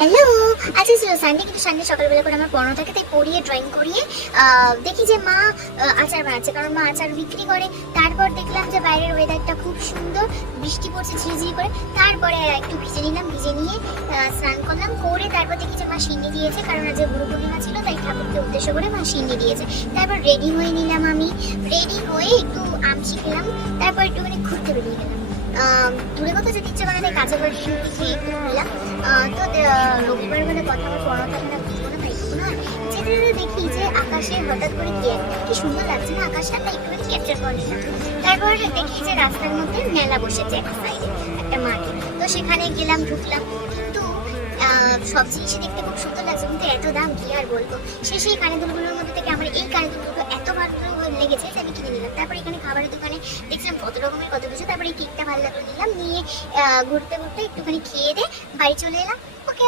Hello, আজকে ছিল Sunday, কিন্তু সানডে সকালবেলা করে আমার পড়ানো থাকে, তাই পড়িয়ে ড্রয়িং করিয়ে দেখি যে মা আচার বানাচ্ছে, কারণ মা আচার বিক্রি করে। তারপর দেখলাম যে বাইরের ওয়েদারটা খুব সুন্দর, বৃষ্টি পড়ছে ঝিরিঝিরি করে। তারপরে একটু ভিজে নিলাম, ভিজে নিয়ে স্নান করলাম, করে তারপর দেখি যে মা সিন্নি দিয়েছে, কারণ আজ গুরু পূর্ণিমা ছিল, তাই ঠাকুরকে উদ্দেশ্য করে মা সিন্নি দিয়েছে। তারপর রেডি হয়ে নিলাম, আমি রেডি হয়ে একটু আমচি খেলাম, তারপর একটুখানি ঘুরতে বেরিয়ে গেলাম। দূরে কোথাও যেতে ইচ্ছে করে, তাই কাঁচা বাড়ি খেয়ে একটু ঘুরলাম। তো রবিবার বলে কথা, আমার পড়ানো থাকে না, বুঝবো না, তাই না? যেতে যেতে দেখি যে আকাশে হঠাৎ করে কি সুন্দর লাগছে না আকাশটা, তাই একটুখানি ক্যাপচার করে নিলাম। তারপর দেখি যে রাস্তার মধ্যে মেলা বসেছে একটা সাইডে, একটা মাঠে। তো সেখানে গেলাম, ঢুকলাম, কিন্তু সব জিনিসই দেখতে খুব সুন্দর লাগছে, কিন্তু এত দাম কি আর বলবো। সেই কানে দুলগুলোর মধ্যে থেকে আমার এই কানে দুলগুলো এত ভালো লেগেছে যে আমি কিনে নিলাম। তারপর এখানে খাবারের দোকানে দেখছিলাম কত রকমের কত কিছু, তারপরে এই কেকটা ভালো লাগলো, নিলাম, নিয়ে ঘুরতে ঘুরতে একটুখানি খেয়ে দিয়ে বাড়ি চলে এলাম। ওকে।